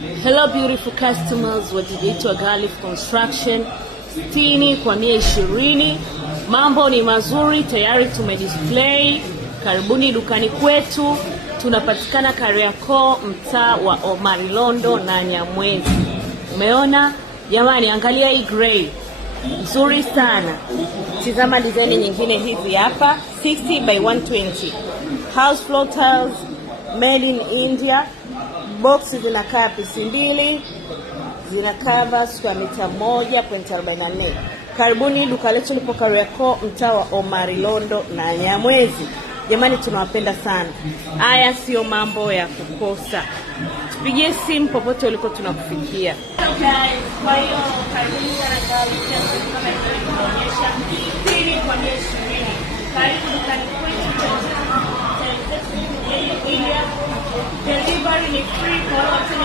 Hello beautiful customers wa Digital Galif Construction, 60 kwa 120. Mambo ni mazuri, tayari tumedisplay. Karibuni dukani kwetu. Tunapatikana Kariakoo, mtaa wa Omarilondo na Nyamwezi. Umeona? Jamani, angalia hii gray. Nzuri sana. Tizama design nyingine hizi hapa, 60 by 120. House floor tiles, made in India. Box zinakaa pisi mbili, zinakava square mita 1.44. Karibuni, duka letu lipo Kariakoo, mtaa wa Omarilondo na Nyamwezi. Jamani, tunawapenda sana. Haya sio mambo ya kukosa. Tupigie simu popote uliko, tunakufikia. Okay, kwa hiyo karibuni sana kama ilivyoonyesha, hii kwa 120. Karibu dukani kwetu. Delivery ni free kwa wote.